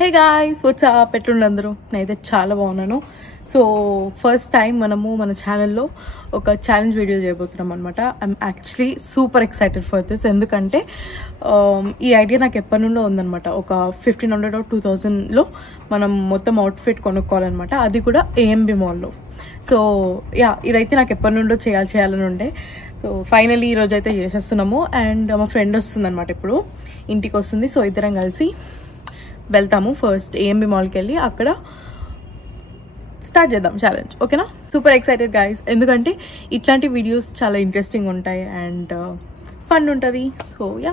Hey guys what's up, ఎట్లుండి అందరూ? నేనైతే చాలా బాగున్నాను. సో ఫస్ట్ టైం మనము మన ఛానల్లో ఒక ఛాలెంజ్ వీడియో చేయబోతున్నాం అనమాట. I'm actually super excited for this. ఎందుకంటే ఈ ఐడియా నాకు ఎప్పటి నుండో ఉందనమాట. ఒక 1500 or 2000లో మనం మొత్తం అవుట్ఫిట్ కొనుక్కోవాలన్నమాట, అది కూడా ఏఎంబి మాల్లో. సో యా, ఇదైతే నాకు ఎప్పటి నుండో చేయాలని ఉండే. సో ఫైనలీ ఈరోజు అయితే చేసేస్తున్నాము. అండ్ మా ఫ్రెండ్ వస్తుందన్నమాట, ఇప్పుడు ఇంటికి వస్తుంది. సో ఇద్దరం కలిసి వెళ్తాము. ఫస్ట్ ఏఎంబి మాల్కి వెళ్ళి అక్కడ స్టార్ట్ చేద్దాం ఛాలెంజ్. ఓకేనా? సూపర్ ఎక్సైటెడ్ గైస్, ఎందుకంటే ఇట్లాంటి వీడియోస్ చాలా ఇంట్రెస్టింగ్ ఉంటాయి అండ్ ఫన్ ఉంటుంది. సో యా,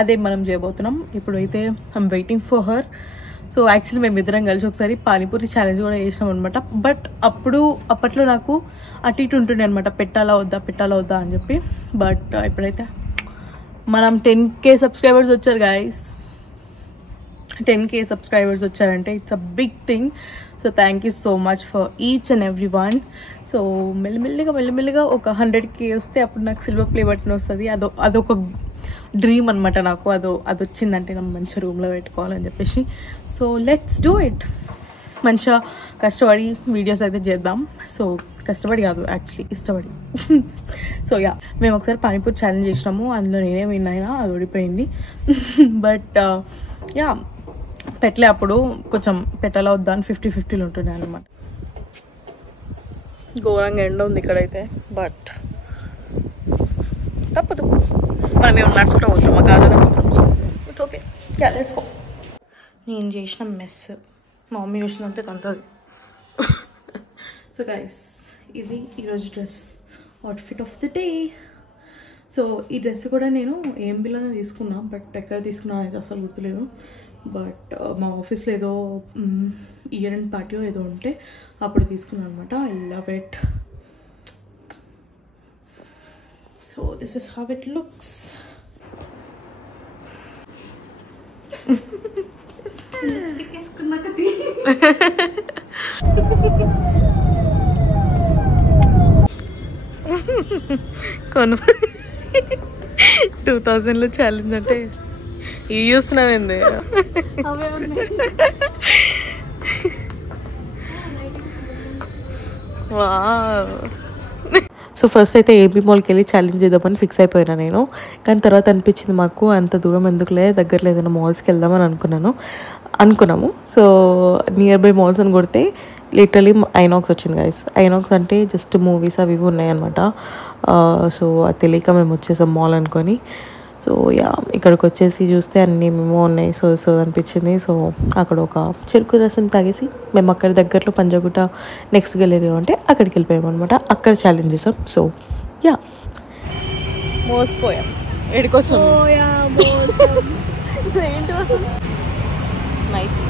అదే మనం చేయబోతున్నాం. ఇప్పుడైతే I'm waiting for her. So actually మేము ఇద్దరం కలిసి ఒకసారి పానీపూరి ఛాలెంజ్ కూడా చేసినాం అనమాట. బట్ అప్పట్లో నాకు అటు ఇటు ఉంటుండే అనమాట, పెట్టాలా వద్దా అని చెప్పి. బట్ ఇప్పుడైతే మనం 10K సబ్స్క్రైబర్స్ వచ్చారు గాయస్. 10K సబ్స్క్రైబర్స్ వచ్చారంటే it's a big thing. So thank you so much for each and every one. So మెల్లిమెల్లిగా ఒక 100K వస్తే అప్పుడు నాకు సిల్వర్ ప్లే బటన్ వస్తుంది. అదొక డ్రీమ్ అనమాట నాకు. అది వచ్చిందంటే నాకు మంచి రూమ్లో పెట్టుకోవాలని చెప్పేసి. So let's do it. మంచిగా కష్టపడి వీడియోస్ అయితే చేద్దాం. సో కష్టపడి కాదు, యాక్చువల్లీ ఇష్టపడి. సో యా, మేము ఒకసారి పానీపూరి ఛాలెంజ్ చేసినాము. అందులో నేనే విన్ అయినా, అది ఓడిపోయింది. బట్ యా, పెట్టలే అప్పుడు. కొంచెం పెట్టాలా వద్దా అని 50-50 ఉంటుండే అనమాట. ఘోరంగా ఎండ ఉంది ఇక్కడైతే, బట్ తప్పదు. మనం ఏమన్నా నడుచుకుంటూ పోతాం, మా కాదనే పోతాం. So it's okay, yeah let's go. నేను చేసిన మెస్ మా మమ్మీ చూసినంతే తంతది. సో గైస్, ఇది ఈరోజు dress outfit of the day. So ఈ డ్రెస్ కూడా నేను ఏఎంబిలోనే తీసుకున్నా, బట్ ఎక్కడ తీసుకున్నా అయితే అసలు గుర్తులేదు. బట్ మా ఆఫీస్లో ఏదో ఇయర్ ఎండ్ పార్టీ ఏదో ఉంటే అప్పుడు తీసుకున్నాను అనమాట. I love it. So this is how it looks. కొను 2000లో ఛాలెంజ్ అంటే ఇవి చూస్తున్నావేంది? వావ్. సో ఫస్ట్ అయితే ఏబీ మాల్కి వెళ్ళి ఛాలెంజ్ చేద్దామని ఫిక్స్ అయిపోయినా నేను. కానీ తర్వాత అనిపించింది మాకు అంత దూరం ఎందుకులే, దగ్గరలో ఏదైనా మాల్స్కి వెళ్దామని అనుకున్నాము. సో నియర్ బై మాల్స్ అని కొడితే లిటరలీ ఐనాక్స్ వచ్చింది గైస్. ఐనాక్స్ అంటే జస్ట్ మూవీస్ అవి ఉన్నాయన్నమాట. సో అది తెలియక మేము వచ్చేసాం మాల్ అనుకొని. సో యా, ఇక్కడికి వచ్చేసి చూస్తే అన్నీ మేము ఉన్నాయి. సో అనిపించింది. సో అక్కడ ఒక చెరుకు రసం తాగేసి మేము అక్కడ దగ్గరలో పంజాగుట్ట నెక్స్ట్ గెలేరియా అంటే అక్కడికి వెళ్ళిపోయాము అనమాట. అక్కడ ఛాలెంజ్ చేసాం. సో యా, మోసపోయాం. ఎడికొస్తాం. Nice.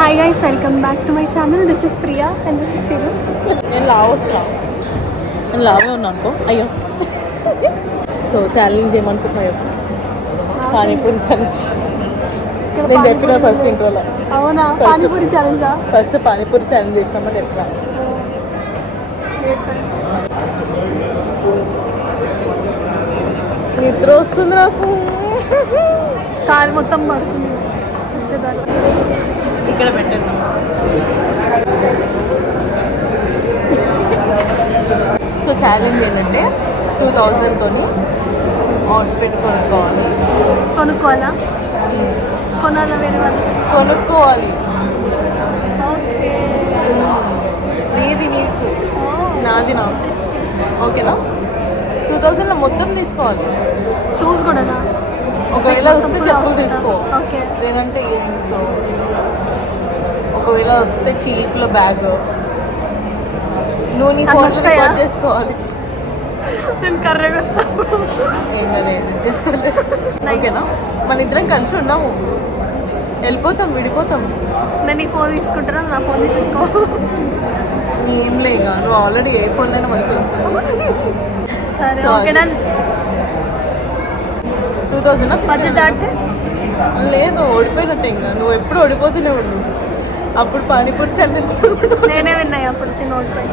Hi guys, welcome back to my channel. This is Priya and this is Tiru. నేను లావే ఉన్నా అనుకో. అయ్యో. సో ఛాలెంజ్ ఏమనుకుంటున్నాయో పానీపూరి ఛాలెంజ్. నేను చెప్పిన ఫస్ట్ ఇంట్రోలో. అవునా? పానీపూరి ఛాలెంజా? ఫస్ట్ పానీపూరి ఛాలెంజ్ చేసినామని చెప్పిన. నిద్ర వస్తుంది నాకు. కాలు మొత్తం పడుతుంది వచ్చేదాకా. ఇక్కడ పెట్టండి. సో ఛాలెంజ్ ఏంటంటే 2000తోని అవుట్ఫిట్ కొనుక్కోవాలా? కొనాలా? వేరే వాళ్ళు కొనుక్కోవాలి. నీది నీకు, నాది నాకు. ఓకేనా? 2000లో మొత్తం తీసుకోవాలి. షూస్ కూడా ఒకవేళ వస్తే చెప్పులు తీసుకో, ఓకే. లేదంటే ఇయరింగ్స్. ఒకవేళ వస్తే చీప్లో బ్యాగ్. నువ్వు నీ ఫోన్ చేసుకోవాలి. నేను కర్రగా వస్తాను. ఓకేనా? మన ఇద్దరం కలిసి ఉన్నాము, వెళ్ళిపోతాం, విడిపోతాం. నేను ఈ ఫోన్ తీసుకుంటాను, నా ఫోన్ తీసుకో. ఏం లేగా, నువ్వు ఆల్రెడీ ఏ ఫోన్ అయినా మంచిగా వస్తావు. సరే, ఓకే డన్. 2000 బడ్జెట్ దాటితే లేదు, ఓడిపోయినట్టే. ఇంకా నువ్వు ఎప్పుడు ఓడిపోతూనే ఉండు. అప్పుడు పానీపూరి ఛాలెంజ్ నేనే విన్నాయి, అప్పుడు తిని ఓడిపోయి.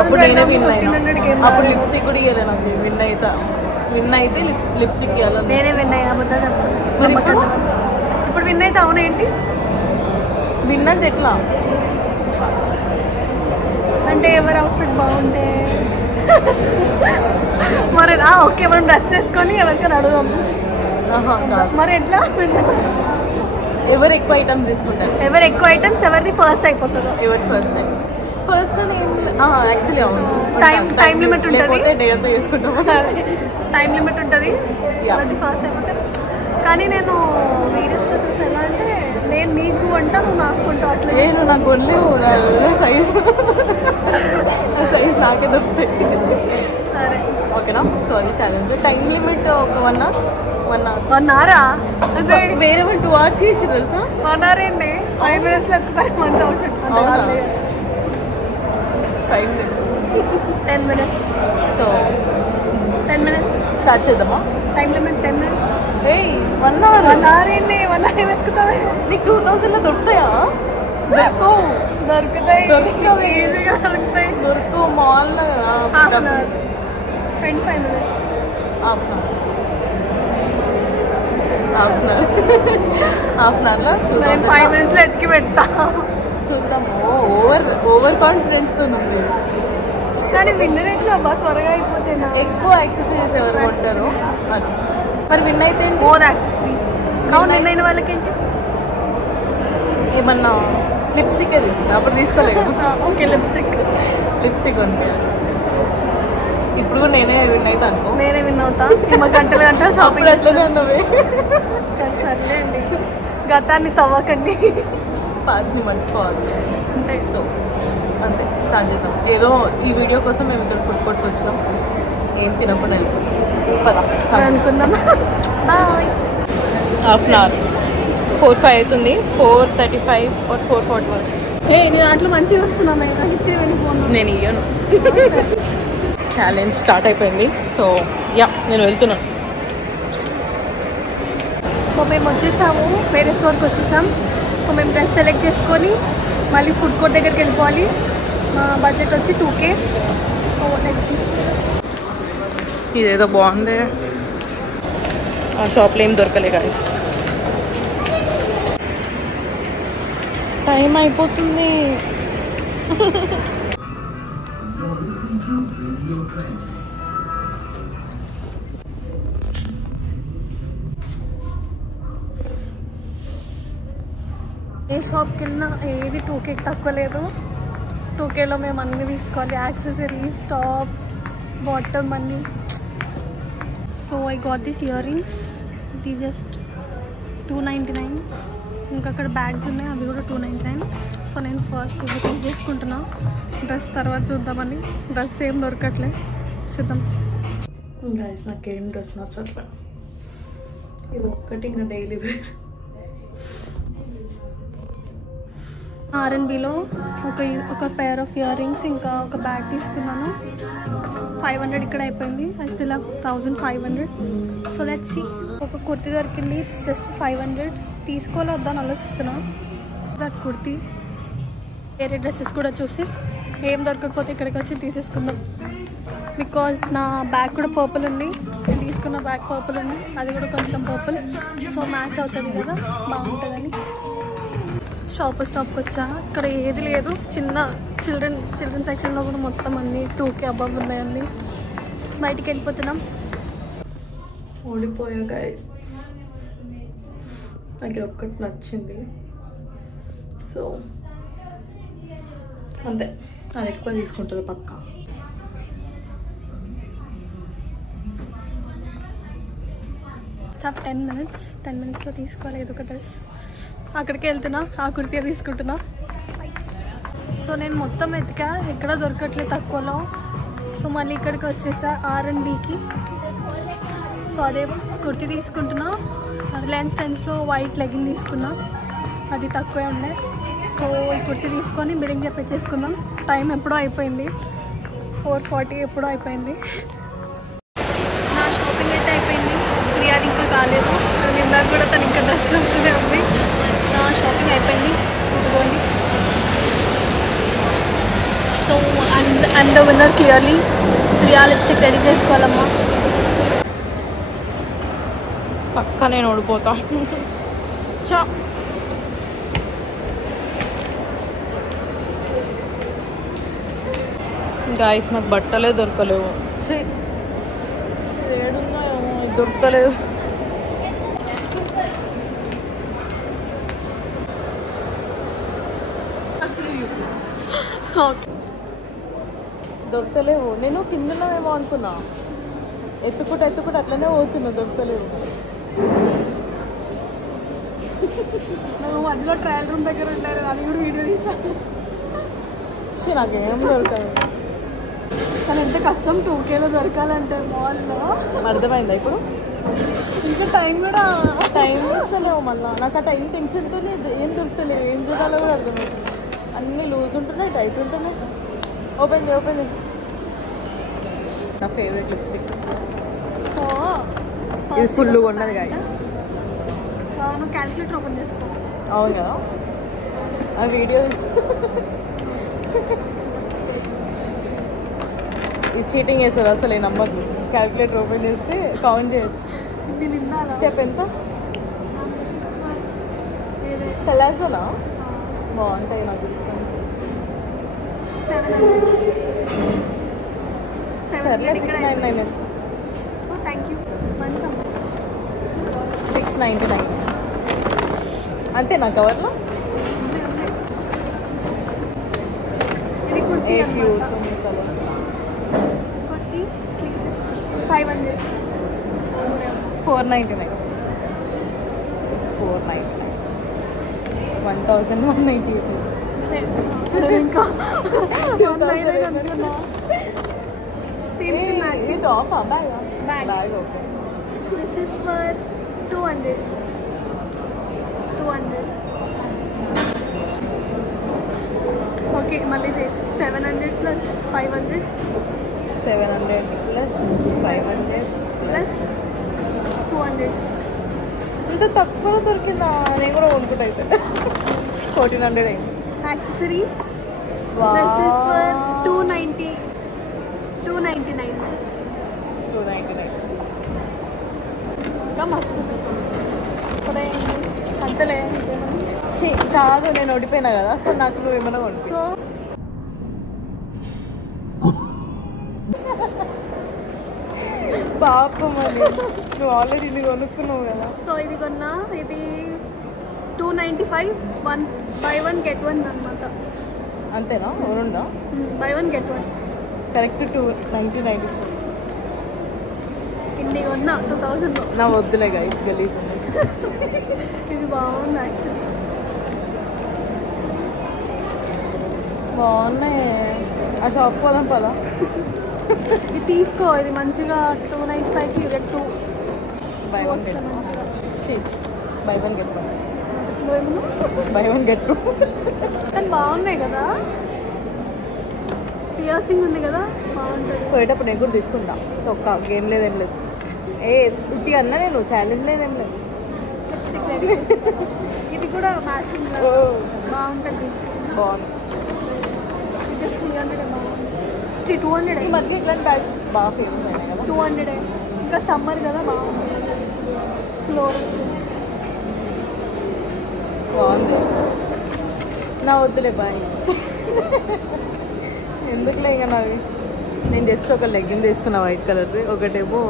అప్పుడు నేనే విన్ అయినా. అప్పుడు లిప్స్టిక్ కూడా ఇవ్వలే నాకు. విన్ అయితే లిప్స్టిక్ ఇవ్వాలి. నేనే విన్ అయినా అబద్ధం చెప్తాను. ఇప్పుడు విన్ అయితే అవునేంటి విన్ అంటే ఎట్లా అంటే ఎవరు అవుట్ఫిట్ బాగుంటే మరి ఓకే మనం డ్రెస్ వేసుకొని ఎవరికైనా అడుగుదాం. మరి ఎట్లా ఎవరు ఎక్కువ ఐటమ్స్ తీసుకుంటారు? ఎవరు ఎక్కువ ఐటమ్స్ ఎవరిది ఫస్ట్ అయిపోతుందో. ఎవరి ఫస్ట్ యాక్చువల్లీ అవును. టైం లిమిట్ ఉంటుంది. డే అంతా చేసుకుంటాం. టైం లిమిట్ ఉంటుంది. ఎవరిది ఫస్ట్ అయిపోతారు. కానీ నేను వీడియోస్లో చూసి ఎలా అంటే నేను నీకు అంటా నువ్వు నాకు కొంటావు. అట్లా నేను నాకు ఒళ్ళు సైజు నాకే దొరుకుతాయి. సరే ఓకేనా? Sorry challenge. టైం లిమిట్ ఒక 1 hour. అదే వేరే 2 hours చేసి తెలుసా? 1 hour ఏంటి 5 minutes మంచి outfit. 5 minutes 10 minutes. So 10 minutes start చేద్దామా? Time limit 10 minutes. 1 hour. 1 hour ఏంటి 1 hour వెతుకుతావే? నీకు 2000లో దొరుకుతాయా? దొరుకుతాయి ఈజీగా దొరుకుతాయి. దొరుకు మాల్లో half an hour 25 minutes. Half an అవర్లో 5 minutes ఎత్తికి పెడతా. చూద్దాము. ఓవర్ కాన్ఫిడెన్స్తో ఉంది. కానీ విన్నర్ ఎట్లా బాగా త్వరగా అయిపోతేనా? ఎక్కువ యాక్సెసరీస్ ఎవరు కొంటారు అది. మరి విన్ అయితే మోర్ యాక్సెసరీస్. అవును విన్ అయిన వాళ్ళకేంటి? ఏమన్నా లిప్స్టిక్ తీసుకుంటా. అప్పుడు తీసుకోలేదు. ఓకే లిప్స్టిక్ ఉంది. ఇప్పుడు కూడా నేనే విన్ అవుతా అనుకో. నేనే విన్ అవుతా. గంటలు షాపింగ్ అట్లనే ఉన్నవి. సర్లే అండి. గతాన్ని తవ్వకండి. పాస్ని మర్చిపోవాలి. అంటే సో అంతే స్టార్ట్ చేద్దాం. ఏదో ఈ వీడియో కోసం మేము ఇక్కడ ఫుడ్ కోర్ట్కి వచ్చినాం. ఏం తినకుండా వెళ్ళిపోతాం అనుకుందాం. బాయ్. హాఫ్ అన్ అవర్ 4:05 అవుతుంది. 4:35 or 4:41. నీ దాంట్లో మంచిగా వస్తున్నాం. నాకు ఇచ్చే వెళ్ళిపోను. నేను ఇయ్యను. ఛాలెంజ్ స్టార్ట్ అయిపోయింది. సో నేను వెళ్తున్నాను. సో మేము వచ్చేసాము. వేరే ఫ్లోర్కి వచ్చేసాం. సో మేము డ్రెస్ సెలెక్ట్ చేసుకొని మళ్ళీ ఫుడ్ కోర్ట్ దగ్గరికి వెళ్ళిపోవాలి. మా బడ్జెట్ వచ్చి 2K. So let's see. ఇదేదో బాగుంది. ఆ షాప్లో ఏం దొరకలే గాయ్స్. టైం అయిపోతుంది. ఏ షాప్కి వెళ్ళినా ఏది 2Kకి తక్కువ లేదు. 2Kలో మేము అన్నీ తీసుకోవాలి. యాక్సెసరీస్, టాప్, బాటమ్ అన్నీ. So I got this ear rings. ఇది జస్ట్ 299. ఇంకా అక్కడ బ్యాగ్స్ ఉన్నాయి, అవి కూడా 299. సో నేను ఫస్ట్ ఇది తీసుకుంటున్నా. డ్రెస్ తర్వాత చూద్దామని. డ్రెస్ ఏం దొరకట్లే, చూద్దాం. గైస్ నాకేం డ్రెస్ నచ్చట్లే. ఇది ఒక్కటి ఇంకా డైలీ వేర్. R&Bలో ఒక పేర్ ఆఫ్ ఇయర్ రింగ్స్ ఇంకా ఒక బ్యాగ్ తీసుకున్నాను. 500 ఇక్కడ అయిపోయింది. I still have 1500. So let's see. ఒక కుర్తీ దొరికింది. It's just 500. తీసుకోవాలి వద్దని ఆలోచిస్తున్నా. దట్ కుర్తీ. వేరే డ్రెస్సెస్ కూడా చూసి ఏం దొరకకపోతే ఇక్కడికి వచ్చి తీసేసుకుందాం. బికాజ్ నా బ్యాగ్ కూడా పర్పుల్ ఉంది. నేను తీసుకున్న బ్యాగ్ పర్పుల్ ఉంది. అది కూడా కొంచెం పర్పుల్. సో మ్యాచ్ అవుతుంది కదా, బాగుంటుందని. స్టాప్కి వచ్చా. ఇక్కడ ఏది లేదు. చిల్డ్రన్ సెక్షన్లో కూడా మొత్తం అన్నీ 2K అబవ్ ఉన్నాయండి. బయటికి వెళ్ళిపోతున్నాం. ఓడిపోయా గైస్. నాకు ఒక్కటి నచ్చింది. సో అంతే, అది ఎక్కువ తీసుకుంటుంది పక్కా. Stop 10 minutes. 10 minutesలో తీసుకోవాలి ఏదో ఒక డ్రెస్. అక్కడికి వెళ్తున్నా. ఆ కుర్తీ తీసుకుంటున్నా. సో నేను మొత్తం ఎతికా, ఎక్కడ దొరకట్లేదు తక్కువలో. సో మళ్ళీ ఇక్కడికి వచ్చేసా R&Bకి. సో అదే కుర్తీ తీసుకుంటున్నా. రిలయన్స్ ట్రెండ్స్లో వైట్ లెగిన్ తీసుకున్నా. అది తక్కువే ఉండే. సో ఈ కుర్తీ తీసుకొని బిల్లింగ్ చెప్పించేసుకుందాం. టైం ఎప్పుడో అయిపోయింది. 4:40 ఎప్పుడో అయిపోయింది. నా షాపింగ్ అయితే అయిపోయింది. ప్రియాది ఇంకా కాలేదు. ఇందాక కూడా తను ఇంకా డ్రెస్ చూస్తూనే ఉంది. నా షాపింగ్ అయిపోయింది. ఇదిగోండి. So and I'm the winner clearly. Priya lipstick ready చేసుకోవాలమ్మా. పక్క నేను ఓడిపోతా. చా గాయస్ నాకు బట్టలే దొరకలేవు. ఏడున్నాయేమో దొరకలేదు. దొరకలేవు. నేను కిందనేమో అనుకున్నా. ఎత్తుకుంటూ అట్లనే పోతున్నా. దొరకలేవు. నువ్వు మధ్యలో ట్రయల్ రూమ్ దగ్గర ఉంటారు, అది కూడా వీడియో తీసాను. నాకేం దొరకలేదు. కానీ ఎంత కష్టం 2Kలో దొరకాలంటే మాల్లో. అర్థమైందా ఇప్పుడు? ఇంకా టైం వస్తలేవు మళ్ళీ. నాకు ఆ టైం టెన్షన్తో ఏం దొరుకుతలేవు. ఏం చూడాలో కూడా అర్థమవుతుంది. అన్నీ లూజ్ ఉంటున్నాయి, టైట్ ఉంటున్నాయి. ఓపెన్ చేయి. నా ఫేవరెట్ లిప్స్టిక్. ఇది ఫుల్ ఉన్నది గాయస్. నువ్వు క్యాల్కులేటర్ ఓపెన్ చేసుకో. అవును కదా, ఆ వీడియోస్. ఇది చీటింగ్ చేస్తుంది అసలు. ఈ నంబర్ క్యాల్కులేటర్ ఓపెన్ చేస్తే కౌంట్ చేయొచ్చు. చెప్పెంత? కలాసోనా బాగుంటాయి నాకు. సర్లే 699. Thank you. మంచి 699 అంతే నా కవర్లో. ఇది కుర్తీ అన్నమాట. 500. 499. 1192. ఇంకా top bag. Okay. This is for 200. Okay మళ్ళీ 700 ప్లస్ 500. 700 plus 500 plus 200. ఇంత తక్కువ దొరికిందా? నేను కూడా కొనుక్కుంటా. అయితే 1400 అయింది. యాక్సెసరీస్. This is for 299. 299. ఇంకా మస్తు అంతలే. కాదు, నేను ఓడిపోయినా కదా. సో నాకు నువ్వు ఏమైనా కొను. సో పాపం అని నువ్వు ఆల్రెడీ ఇది కొనుక్కున్నావు కదా. సో ఇది కొన్నా. ఇది 295. buy one get one అనమాట. అంతేనా? ఎవరుండా? buy one get one. Correct 299. ఇన్ని కొన్నా 2000లో. నా వద్దులే గైస్, గలీజ్. ఇది బాగుంది యాక్చువల్లీ. బాగున్నాయి. ఆ షాప్ పోదాం పదా. ఇది తీసుకో. ఇది మంచిగా 295కి ఇది 2. By one get one. By one get two. కానీ బాగున్నాయి కదా. పియర్సింగ్ ఉంది కదా, బాగుంటుంది. పోయేటప్పుడు నేను కూడా తీసుకుంటా. తొక్క గేమ్ లేదేం లేదు. ఉత్తి అన్నా నేను ఛాలెంజ్ లేదేం లేదు. ఇది కూడా మ్యాచింగ్ బాగుంటుంది. బాగుంది. ఇది 300 బాగుంది. 200 ఈ మధ్య ఇట్లాంటి బ్యాగ్స్ బాగా ఫేమస్ అయినాయి కదా. 200 ఇంకా సమ్మర్ కదా, బాగుంది. ఫ్లోర్ బాగుంది. నా వద్దులే బాయ్. ఎందుకులే ఇంకా నావి. నేను జస్ట్ ఒక లెగ్గిన్ తీసుకున్నా వైట్ కలర్ది, ఒకటేమో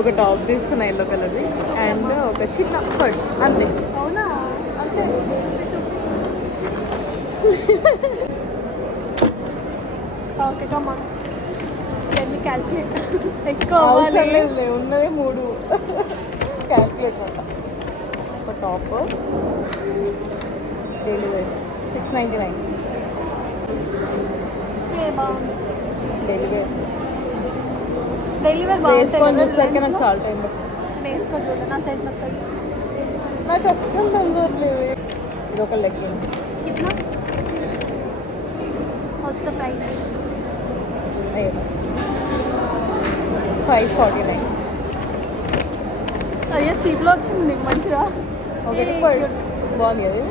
ఒక టాప్ తీసుకున్నా ఎల్లో కలర్ది, అండ్ ఒక చిన్న పర్స్. అంతే. అవునా? అంతే. ఓకే కమ్మా. ఇవన్నీ క్యాల్కులేటర్ ఎక్కువ ఉన్నదే 3 క్యాల్కులేటర్. ఒక టాప్ డైలీ వేర్ 699. బాగుంది. డైలీ వేర్ వేసుకొని చూసాక నాకు చాలా టైం పడుతుంది. నేను వేసుకొని చూడండి, నా సైజ్ నాకు అస్సలు తెలియట్లేదు. ఇది ఒక లెగ్గిన్. కిतना వాట్స్ ద ప్రైస్? 549. అయ్యా చీప్లో వచ్చింది నీకు మంచిగా. ఒకటి పర్స్ బాగుంది కదా,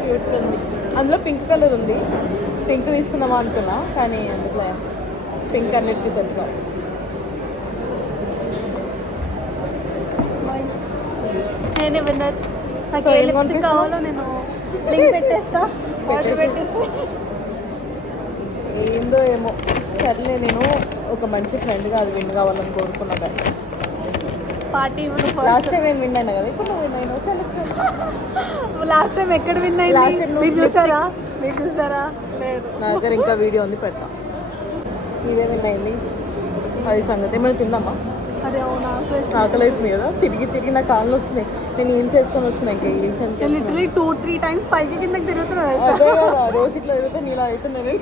క్యూట్ ఉంది. అందులో పింక్ కలర్ ఉంది. పింక్ తీసుకుందామా అనుకున్నా కానీ అందులో పింక్ అన్నిటికీ సరిపోయి. నేనే విన్నర్. నాకు So, ఏ ఏం లిప్స్టిక్ కొనిపిస్తావు? కావాలో నేను లింక్ పెట్టేస్తా. ఆర్డర్ పెట్టేస్తా. ఏందో ఏమో సర్లే, నేను ఒక మంచి ఫ్రెండ్గా అది విన్ కావాలని కోరుకున్నా. పార్టీ లాస్ట్ టైం నేను విన్నాను కదా, ఇప్పుడు నువ్వు విన్నాను. చలో లాస్ట్ టైం ఎక్కడ విన్ అయింది? Last time మీరు చూసారా? మీరు చూసారా? లేదు. నా దగ్గర ఇంకా వీడియో ఉంది, పెడతా. ఇదే విన్ అయింది, అది సంగతి. ఏమైనా తిందామా? అరే అవునా, ఆకలి అవుతుంది కదా, తిరిగి తిరిగి నా కాళ్ళు వస్తున్నాయి. నేను హీల్స్ వేసుకొని వచ్చినా, ఇంకా హీల్స్ అంటే లిటరలీ 2-3 times పైకి కిందకి తిరుగుతున్నా. అదే కదా, రోజు ఇట్లా తిరిగితే నీలా అవుతున్నాను.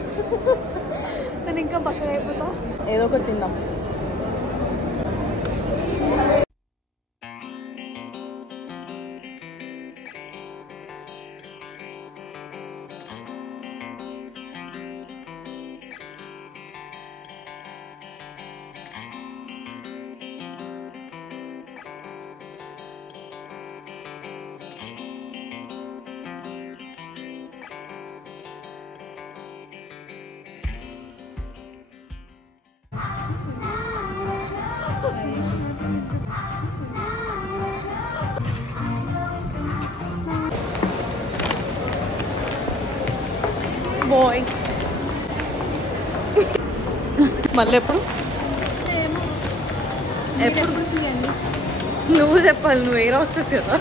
నేను ఇంకా పక్కన అయిపోతా. ఏదో ఒకటి తిందాం. బాయ్. మళ్ళీ ఎప్పుడు ఎప్పుడు నువ్వు చెప్పాలి, నువ్వు ఏ హోస్టెస్ కదా.